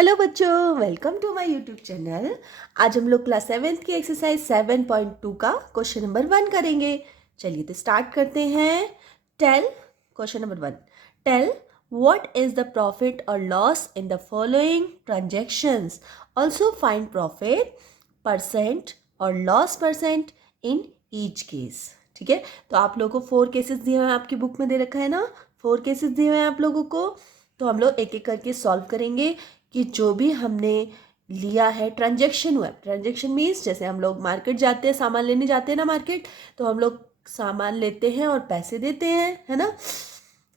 Hello बच्चों, welcome to my YouTube channel. आज हम लोग क्लास 7th की एक्सरसाइज 7.2 का क्वेश्चन नंबर 1 करेंगे। चलिए तो स्टार्ट करते हैं। Tell question number 1। Tell what is the profit और loss in the following transactions. Also find profit percent और loss percent in each case. ठीक है, तो आप लोगों को 4 केसेस दिए हुए हैं, आपकी बुक में दे रखा है ना। 4 केसेस दिए हुए हैं आप लोगों को, तो हम लोग एक एक करके सॉल्व करेंगे कि जो भी हमने लिया है ट्रांजैक्शन हुआ है। ट्रांजैक्शन मीन्स जैसे हम लोग मार्केट जाते हैं, सामान लेने जाते हैं ना मार्केट, तो हम लोग सामान लेते हैं और पैसे देते हैं, है ना।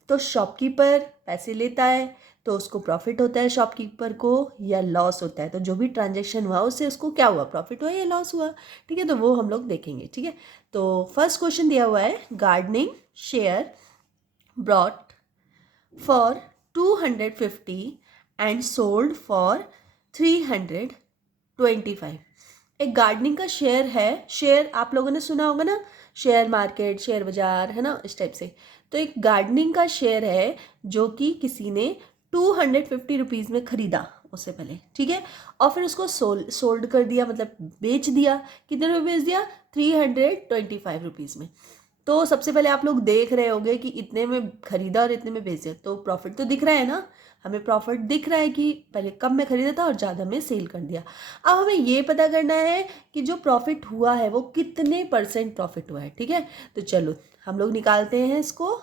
तो शॉपकीपर पैसे लेता है तो उसको प्रॉफिट होता है शॉपकीपर को, या लॉस होता है। तो जो भी ट्रांजैक्शन हुआ उससे उसको क्या हुआ, प्रॉफिट हुआ या लॉस हुआ। ठीक है, तो वो हम लोग देखेंगे। ठीक है, तो फर्स्ट क्वेश्चन दिया हुआ है, gardening share brought for 250 and sold for 325। एक गार्डनिंग का शेयर है। शेयर आप लोगों ने सुना होगा ना, शेयर मार्केट, शेयर बाजार, है ना, इस टाइप से। तो एक गार्डनिंग का शेयर है जो कि किसी ने 250 रुपीज़ में खरीदा उससे पहले। ठीक है, और फिर उसको सोल्ड कर दिया, मतलब बेच दिया। कितने रुपये बेच दिया, 325 रुपीज़ में। तो सबसे पहले आप लोग देख रहे होंगे कि इतने में खरीदा और इतने में बेच दिया, तो प्रॉफिट तो दिख रहा है ना। हमें प्रॉफिट दिख रहा है कि पहले कम में खरीदा था और ज़्यादा में सेल कर दिया। अब हमें ये पता करना है कि जो प्रॉफिट हुआ है वो कितने परसेंट प्रॉफिट हुआ है। ठीक है, तो चलो हम लोग निकालते हैं इसको।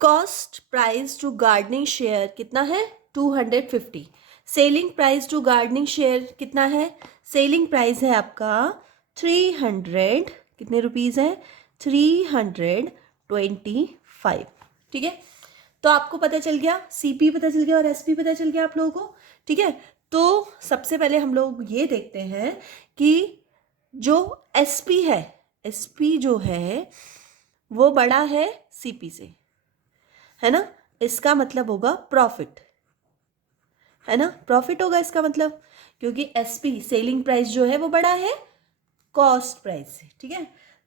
Cost price to gardening share कितना है, 250। Selling price to gardening share कितना है, सेलिंग प्राइस है आपका 300, कितने रुपीज़ है, 325। ठीक है, तो आपको पता चल गया, सीपी पता चल गया और एसपी पता चल गया आप लोगों को। ठीक है, तो सबसे पहले हम लोग ये देखते हैं कि जो एसपी है, एसपी जो है वो बड़ा है सीपी से, है ना। इसका मतलब होगा प्रॉफिट, है ना, प्रॉफिट होगा इसका मतलब, क्योंकि एसपी सेलिंग प्राइस जो है वो बड़ा है कॉस्ट प्राइस से। ठीक है,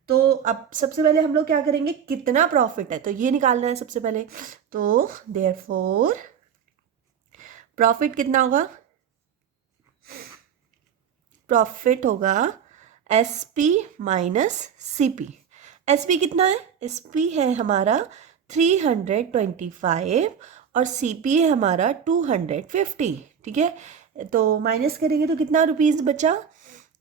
तो अब सबसे पहले हम लोग क्या करेंगे, कितना प्रॉफिट है तो ये निकालना है सबसे पहले। तो देयरफॉर प्रॉफिट कितना होगा, प्रॉफिट होगा एसपी माइनस सीपी। एसपी कितना है, एसपी है हमारा 325 और सीपी है हमारा 250। ठीक है, तो माइनस करेंगे तो कितना रुपीज़ बचा,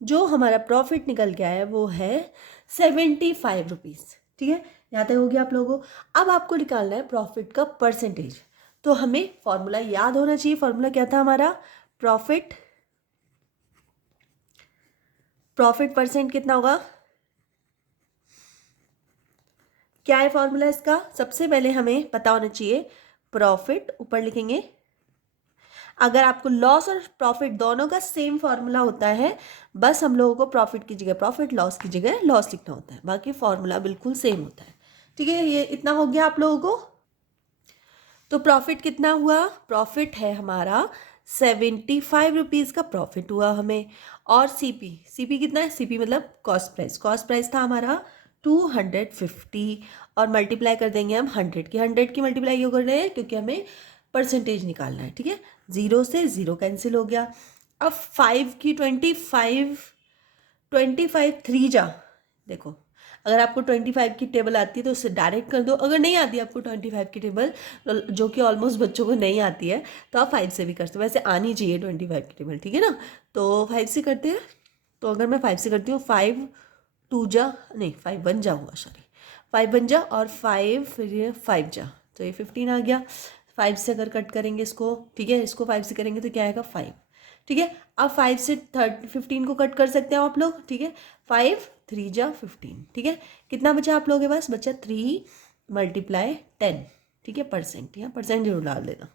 जो हमारा प्रॉफिट निकल के आया वो है 75 रुपीज़। ठीक है, यहाँ तक हो गया आप लोगों को। अब आपको निकालना है प्रॉफिट का परसेंटेज। तो हमें फॉर्मूला याद होना चाहिए। फॉर्मूला क्या था हमारा, प्रॉफिट, प्रॉफिट परसेंट कितना होगा, क्या है फॉर्मूला इसका। सबसे पहले हमें पता होना चाहिए प्रॉफिट, ऊपर लिखेंगे। अगर आपको लॉस और प्रॉफिट दोनों का सेम फॉर्मूला होता है, बस हम लोगों को प्रॉफिट की जगह प्रॉफिट, लॉस की जगह लॉस लिखना होता है, बाकी फॉर्मूला बिल्कुल सेम होता है। ठीक है, ये इतना हो गया आप लोगों को। तो प्रॉफिट कितना हुआ, प्रॉफिट है हमारा 75 रुपीज़ का प्रॉफिट हुआ हमें। और सीपी, सीपी कितना है, सीपी मतलब कॉस्ट प्राइस, कॉस्ट प्राइस था हमारा 250 और मल्टीप्लाई कर देंगे हम 100 की मल्टीप्लाई क्यों कर रहे हैं, क्योंकि हमें परसेंटेज निकालना है। ठीक है, 0 से 0 कैंसिल हो गया। अब 5 की 25 3 जा, देखो अगर आपको 25 की टेबल आती है तो उससे डायरेक्ट कर दो। अगर नहीं आती आपको 25 की टेबल, जो कि ऑलमोस्ट बच्चों को नहीं आती है, तो आप 5 से भी कर सकते हो। वैसे आनी चाहिए 25 की टेबल, ठीक है ना। तो 5 से करते हैं। तो अगर मैं 5 से करती हूँ, 5 2 जा, नहीं 5 1 जा हुआ, सॉरी 5 1 जा और 5 फिर ये 5 जा, तो ये 15 आ गया। 5 से अगर कट करेंगे इसको, ठीक है, इसको 5 से करेंगे तो क्या आएगा 5। ठीक है, अब 5 से 15 को कट कर सकते हैं आप लोग। ठीक है, 5 3 जा 15। ठीक है, कितना बचा आप लोगों के पास, बचा 3 मल्टीप्लाई 10। ठीक है, परसेंट, यहाँ परसेंट जरूर डाल देना।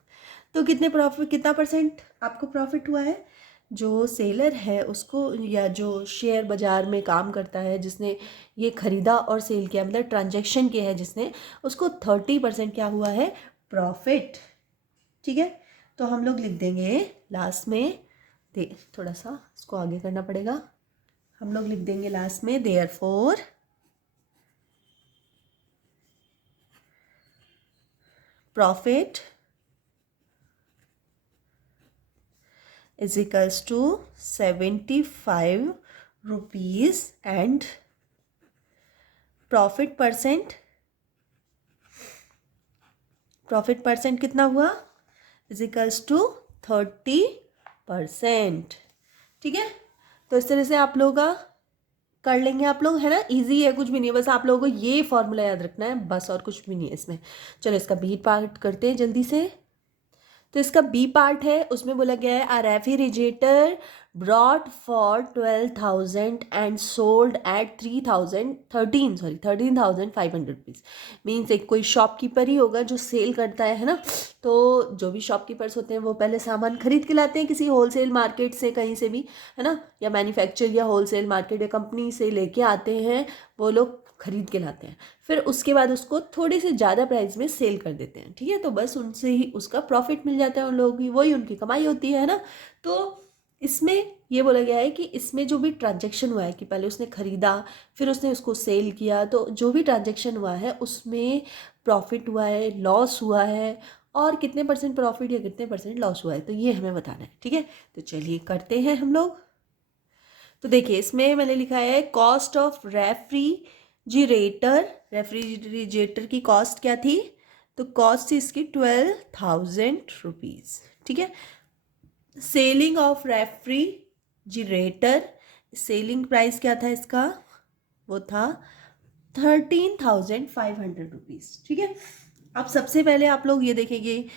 तो कितने प्रॉफिट, कितना परसेंट आपको प्रॉफिट हुआ है, जो सेलर है उसको, या जो शेयर बाजार में काम करता है जिसने ये खरीदा और सेल किया, मतलब ट्रांजैक्शन किया है जिसने, उसको 30% क्या हुआ है, प्रॉफिट। ठीक है, तो हम लोग लिख देंगे लास्ट में, थोड़ा सा इसको आगे करना पड़ेगा, हम लोग लिख देंगे लास्ट में therefore profit is equals to 75 rupees and profit percent कितना हुआ, इज इक्वल्स टू 30%। ठीक है, तो इस तरह से आप लोग का कर लेंगे आप लोग, है ना। इजी है, कुछ भी नहीं है, बस आप लोगों को ये फॉर्मूला याद रखना है बस, और कुछ भी नहीं है इसमें। चलो इसका बी पार्ट करते हैं जल्दी से। तो इसका बी पार्ट है, उसमें बोला गया है, अ refrigerator brought for 12,000 and sold at 13,500 rupees. Means एक कोई शॉपकीपर ही होगा जो सेल करता है ना। तो जो भी शॉपकीपर्स होते हैं वो पहले सामान खरीद के लाते हैं किसी होलसेल मार्केट से, कहीं से भी, है ना, या मैन्युफैक्चर या होलसेल मार्केट या कंपनी से लेके आते हैं, वो लोग खरीद के लाते हैं, फिर उसके बाद उसको थोड़ी सी ज़्यादा प्राइस में सेल कर देते हैं। ठीक है, तो बस उनसे ही उसका प्रॉफिट मिल जाता है उन लोगों की, वही उनकी कमाई होती है ना। तो इसमें ये बोला गया है कि इसमें जो भी ट्रांजैक्शन हुआ है, कि पहले उसने खरीदा फिर उसने उसको सेल किया, तो जो भी ट्रांजैक्शन हुआ है उसमें प्रॉफिट हुआ है, लॉस हुआ है, और कितने परसेंट प्रॉफिट या कितने परसेंट लॉस हुआ है, तो ये हमें बताना है। ठीक है, तो चलिए करते हैं हम लोग। तो देखिए इसमें मैंने लिखा है कॉस्ट ऑफ रेफ्रिजरेटर की कॉस्ट क्या थी, तो कॉस्ट थी इसकी 12,000 रुपीज़। ठीक है, selling of refrigerator, selling price क्या था इसका, वो था 13,500 रुपीज़। ठीक है, अब सबसे पहले आप लोग ये देखेंगे,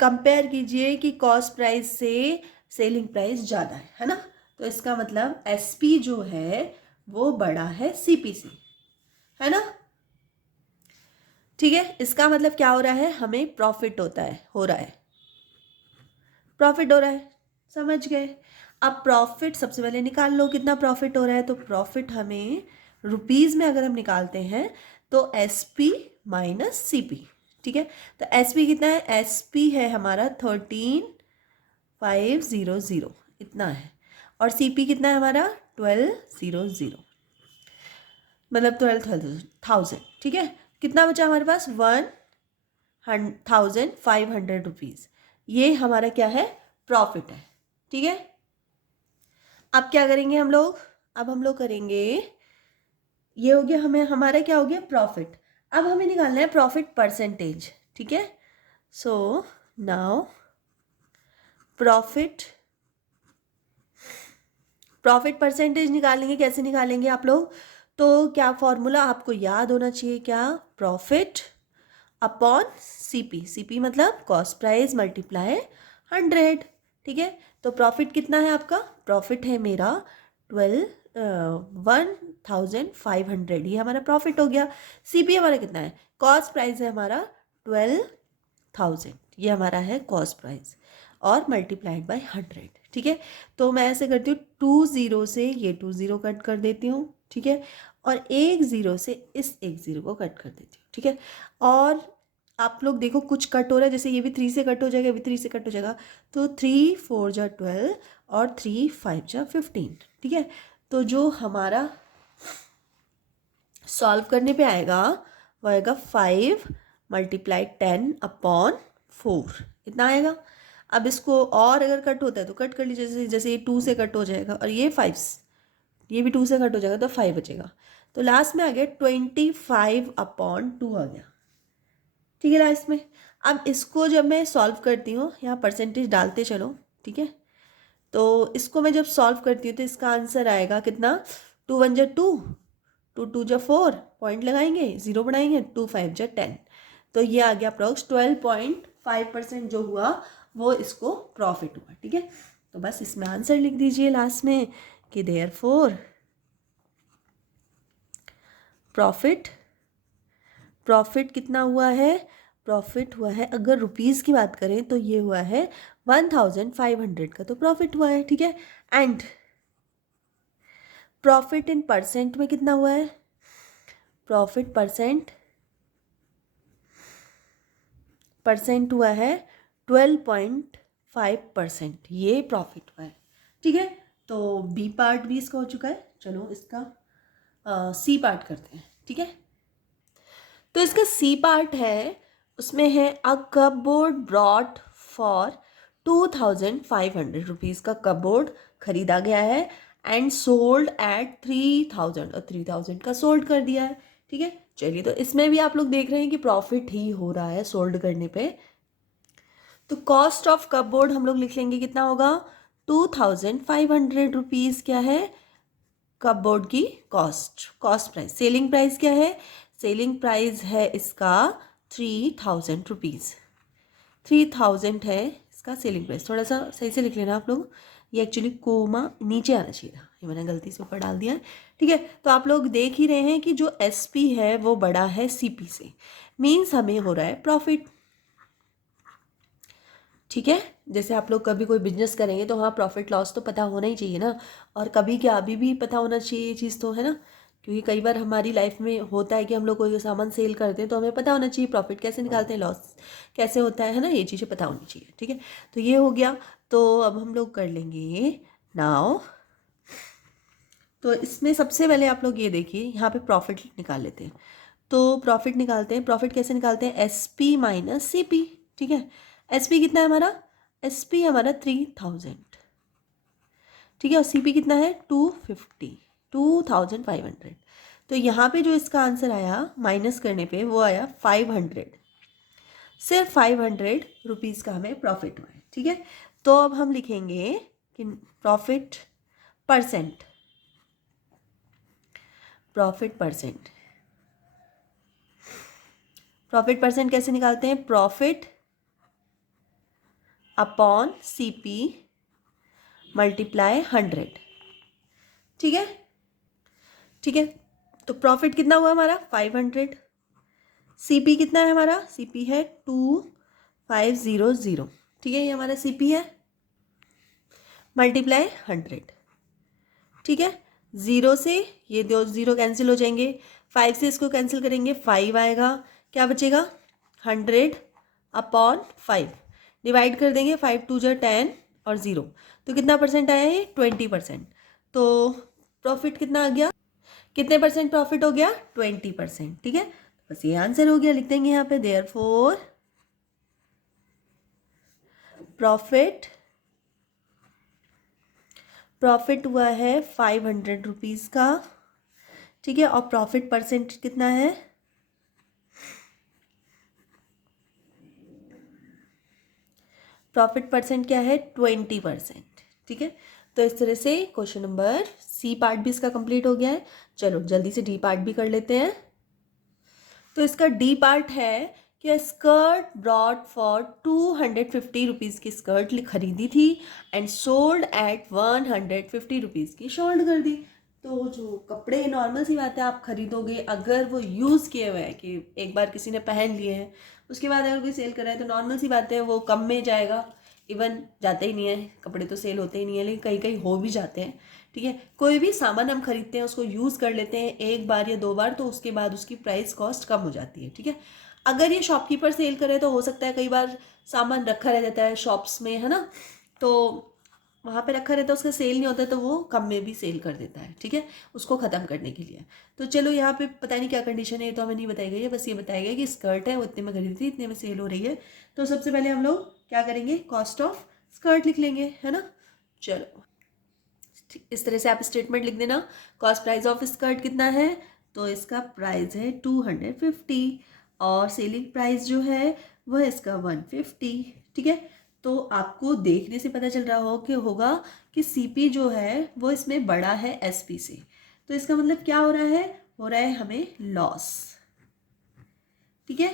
कंपेयर कीजिए कि कॉस्ट प्राइस से सेलिंग प्राइस ज़्यादा है ना। तो इसका मतलब एसपी जो है वो बड़ा है सीपीसी, है ना। ठीक है, इसका मतलब क्या हो रहा है, हमें प्रॉफिट हो रहा है, प्रॉफिट हो रहा है, समझ गए। अब प्रॉफिट सबसे पहले निकाल लो, कितना प्रॉफिट हो रहा है, तो प्रॉफिट हमें रुपीज़ में अगर हम निकालते हैं तो एसपी माइनस सीपी। ठीक है, तो एसपी कितना है, एसपी है हमारा 13,500 इतना है, और सीपी कितना है हमारा 12,000, मतलब 12,000। ठीक है, कितना बचा हमारे पास 1,500 रुपीज़, ये हमारा क्या है, प्रॉफिट है। ठीक है, अब क्या करेंगे हम लोग, अब हम लोग करेंगे, ये हो गया, हमें हमारा क्या हो गया, प्रॉफिट। अब हमें निकालना है प्रॉफिट परसेंटेज। ठीक है, सो नाउ प्रॉफिट परसेंटेज निकालेंगे, कैसे निकालेंगे आप लोग, तो क्या फॉर्मूला आपको याद होना चाहिए, क्या, प्रॉफिट अपॉन सीपी, सीपी मतलब कॉस्ट प्राइस मल्टीप्लाई 100। ठीक है, तो प्रॉफिट कितना है आपका, प्रॉफिट है मेरा 1,500, ये हमारा प्रॉफिट हो गया। सीपी हमारा कितना है, कॉस्ट प्राइस है हमारा 12,000, ये हमारा है कॉस्ट प्राइस, और मल्टीप्लाइड बाय 100। ठीक है, तो मैं ऐसे करती हूँ, 2 0 से ये 2 0 कट कर देती हूँ। ठीक है, और 1 0 से इस 1 0 को कट कर देती हूँ। ठीक है, और आप लोग देखो कुछ कट हो रहा है, जैसे ये भी 3 से कट हो जाएगा, भी 3 से कट हो जाएगा, तो 3 4 जा 12 और 3 5 जा 15। ठीक है, तो जो हमारा सॉल्व करने पे आएगा वो आएगा 5 × 10/4, इतना आएगा। अब इसको और अगर कट होता है तो कट कर लीजिए, जैसे जैसे ये 2 से कट हो जाएगा, और ये 5, ये भी 2 से कट हो जाएगा, तो 5 बचेगा, तो लास्ट में आ गया 25/2 आ गया। ठीक है, लास्ट में। अब इसको जब मैं सॉल्व करती हूँ, यहाँ परसेंटेज डालते चलो। ठीक है, तो इसको मैं जब सॉल्व करती हूँ तो इसका आंसर आएगा कितना, 2 1 जा 2, 2 2 जा 4, पॉइंट लगाएंगे, 0 बनाएंगे, 2 5 जा 10, तो ये आ गया अप्रॉक्स 12.5% जो हुआ वो इसको प्रॉफिट हुआ। ठीक है, तो बस इसमें आंसर लिख दीजिए लास्ट में कि देयरफॉर प्रॉफिट कितना हुआ है, प्रॉफिट हुआ है, अगर रुपीज़ की बात करें तो ये हुआ है 1,500 का, तो प्रॉफिट हुआ है। ठीक है, एंड प्रॉफिट इन परसेंट में कितना हुआ है, प्रॉफिट परसेंट हुआ है 12.5%, ये प्रॉफिट हुआ है। ठीक है, तो बी पार्ट भी इसका हो चुका है। चलो इसका सी पार्ट करते हैं। ठीक है, तो इसका सी पार्ट है, उसमें है अ कपबोर्ड ब्रॉट फॉर ₹2,500 का कपबोर्ड खरीदा गया है एंड सोल्ड एट 3,000, और 3,000 का सोल्ड कर दिया है। ठीक है, चलिए, तो इसमें भी आप लोग देख रहे हैं कि प्रॉफिट ही हो रहा है सोल्ड करने पे। तो कॉस्ट ऑफ कपबोर्ड हम लोग लिख लेंगे, कितना होगा, ₹2,500 क्या है कपबोर्ड की कॉस्ट प्राइस। सेलिंग प्राइस क्या है, सेलिंग प्राइस है इसका ₹3,000। 3,000 है इसका सेलिंग प्राइस। थोड़ा सा सही से लिख लेना आप लोग, ये एक्चुअली कोमा नीचे आना चाहिए था, ये मैंने गलती से ऊपर डाल दिया है। ठीक है, तो आप लोग देख ही रहे हैं कि जो एसपी है वो बड़ा है सीपी से, मीन्स हमें हो रहा है प्रॉफिट। ठीक है, जैसे आप लोग कभी कोई बिजनेस करेंगे तो वहाँ प्रॉफिट लॉस तो पता होना ही चाहिए ना, और कभी क्या अभी भी पता होना चाहिए ये चीज़ तो, है ना। क्योंकि कई बार हमारी लाइफ में होता है कि हम लोग कोई सामान सेल करते हैं तो हमें पता होना चाहिए प्रॉफिट कैसे निकालते हैं, लॉस कैसे होता है ना, ये चीज़ें पता होनी चाहिए। ठीक है, तो ये हो गया। तो अब हम लोग कर लेंगे नाउ। तो इसमें सबसे पहले आप लोग ये देखिए, यहाँ पे प्रॉफिट निकाल लेते हैं। तो प्रॉफिट निकालते हैं, प्रॉफिट कैसे निकालते हैं, S P minus C P. ठीक है, एस पी कितना है हमारा, एस पी हमारा 3,000। ठीक है, और सी पी कितना है 2,500। तो यहाँ पे जो इसका आंसर आया माइनस करने पे वो आया 500। सिर्फ ₹500 का हमें प्रॉफिट हुआ है। ठीक है, तो अब हम लिखेंगे कि profit percent, profit percent, profit percent कैसे निकालते हैं, प्रॉफिट अपॉन सीपी मल्टीप्लाई 100। ठीक है, ठीक है, तो प्रॉफिट कितना हुआ हमारा 500, सीपी कितना है हमारा, सीपी है 2,500। ठीक है, ये हमारा सीपी है, मल्टीप्लाई 100। ठीक है, ज़ीरो से ये दो ज़ीरो कैंसिल हो जाएंगे, 5 से इसको कैंसिल करेंगे 5 आएगा, क्या बचेगा 100 अपॉन 5, डिवाइड कर देंगे 5 2 × 10 और 0, तो कितना परसेंट आया ये 20%। तो प्रॉफिट कितना आ गया, कितने परसेंट प्रॉफिट हो गया 20%। ठीक है, बस ये आंसर हो गया, लिख देंगे यहाँ पे देयरफॉर प्रॉफिट, प्रॉफिट हुआ है ₹500 का। ठीक है, और प्रॉफिट परसेंट कितना है, प्रॉफिट परसेंट क्या है 20%। ठीक है, तो इस तरह से क्वेश्चन नंबर सी पार्ट भी इसका कंप्लीट हो गया है। चलो जल्दी से डी पार्ट भी कर लेते हैं। तो इसका डी पार्ट है कि स्कर्ट ब्रॉड फॉर ₹250 की स्कर्ट खरीदी थी एंड सोल्ड एट ₹150 की शोल्ड कर दी। तो जो कपड़े नॉर्मल सी बात है आप खरीदोगे, अगर वो यूज़ किए हुए हैं कि एक बार किसी ने पहन लिए हैं, उसके बाद अगर कोई सेल कर रहा है तो नॉर्मल सी बात है वो कम में जाएगा, इवन जाते ही नहीं है, कपड़े तो सेल होते ही नहीं है, लेकिन कहीं कहीं हो भी जाते हैं। ठीक है, कोई भी सामान हम खरीदते हैं उसको यूज़ कर लेते हैं एक बार या 2 बार, तो उसके बाद उसकी प्राइस कॉस्ट कम हो जाती है। ठीक है, अगर ये शॉपकीपर सेल करे तो हो सकता है कई बार सामान रखा रह जाता है शॉप्स में, है ना, तो वहाँ पे रखा रहता है, उसका सेल नहीं होता तो वो कम में भी सेल कर देता है। ठीक है, उसको ख़त्म करने के लिए। तो चलो यहाँ पे पता नहीं क्या कंडीशन है, ये तो हमें नहीं बताई गई है, बस ये बताया गया कि स्कर्ट है वो इतने में खरीदी थी, इतने में सेल हो रही है। तो सबसे पहले हम लोग क्या करेंगे, कॉस्ट ऑफ स्कर्ट लिख लेंगे, है ना। चलो इस तरह से आप स्टेटमेंट लिख देना, कॉस्ट प्राइस ऑफ स्कर्ट कितना है, तो इसका प्राइस है 250 और सेलिंग प्राइस जो है वह इसका 150। ठीक है, तो आपको देखने से पता चल रहा होगा कि सीपी जो है वो इसमें बड़ा है एसपी से, तो इसका मतलब क्या हो रहा है हमें लॉस। ठीक है,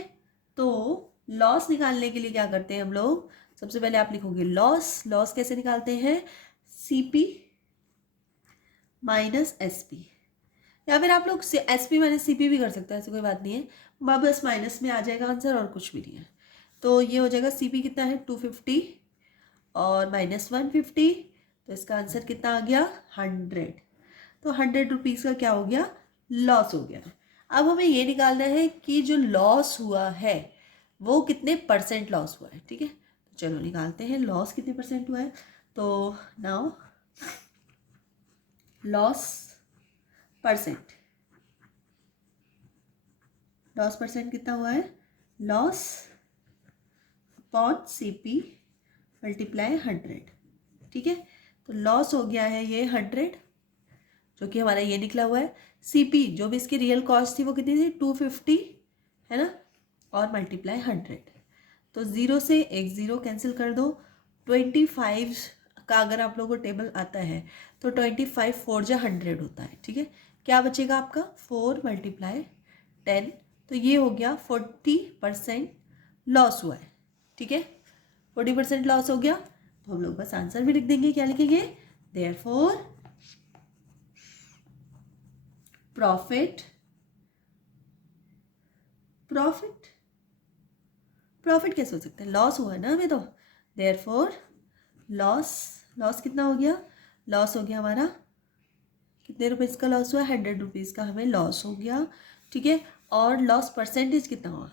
तो लॉस निकालने के लिए क्या करते हैं हम लोग, सबसे पहले आप लिखोगे लॉस, लॉस कैसे निकालते हैं, सीपी माइनस एसपी, या फिर आप लोग एसपी माइनस सीपी भी कर सकते हैं, ऐसी कोई बात नहीं है, बस माइनस में आ जाएगा आंसर और कुछ भी नहीं है। तो ये हो जाएगा सीपी कितना है 250 और माइनस 150, तो इसका आंसर कितना आ गया 100। तो ₹100 का क्या हो गया, लॉस हो गया। अब हमें ये निकालना है कि जो लॉस हुआ है वो कितने परसेंट लॉस हुआ है। ठीक है, तो चलो निकालते हैं लॉस कितने परसेंट हुआ है। तो now loss percent, loss percent कितना हुआ है, लॉस अपॉन सीपी मल्टीप्लाई 100, ठीक है। तो लॉस हो गया है ये 100, जो कि हमारा ये निकला हुआ है। CP जो भी इसकी रियल कॉस्ट थी वो कितनी थी, 250, है ना, और मल्टीप्लाई 100। तो 0 से एक 0 कैंसिल कर दो। 25 का अगर आप लोगों को टेबल आता है तो 25 4 जा 100 होता है, ठीक है। क्या बचेगा आपका, 4 मल्टीप्लाई 10, तो ये हो गया 40% लॉस हुआ है, ठीक है। 40% लॉस हो गया, तो हम लोग बस आंसर भी लिख देंगे। क्या लिखेंगे, देयरफॉर प्रॉफिट प्रॉफिट प्रॉफिट कैसे हो सकता है, लॉस हुआ है ना हमें, तो देयरफॉर लॉस कितना हो गया, लॉस हो गया हमारा, कितने रुपीज़ का लॉस हुआ, 100 रुपीज़ का हमें लॉस हो गया, ठीक है। और लॉस परसेंटेज कितना हुआ,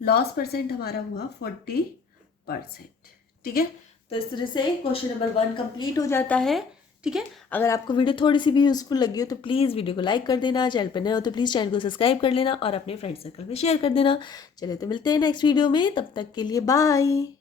लॉस परसेंट हमारा हुआ 40%, ठीक है। तो इस तरह से क्वेश्चन नंबर 1 कंप्लीट हो जाता है, ठीक है। अगर आपको वीडियो थोड़ी सी भी यूजफुल लगी हो तो प्लीज़ वीडियो को लाइक कर देना, चैनल पर नए हो तो प्लीज़ चैनल को सब्सक्राइब कर लेना और अपने फ्रेंड सर्कल में शेयर कर देना। चलिए तो मिलते हैं नेक्स्ट वीडियो में, तब तक के लिए बाय।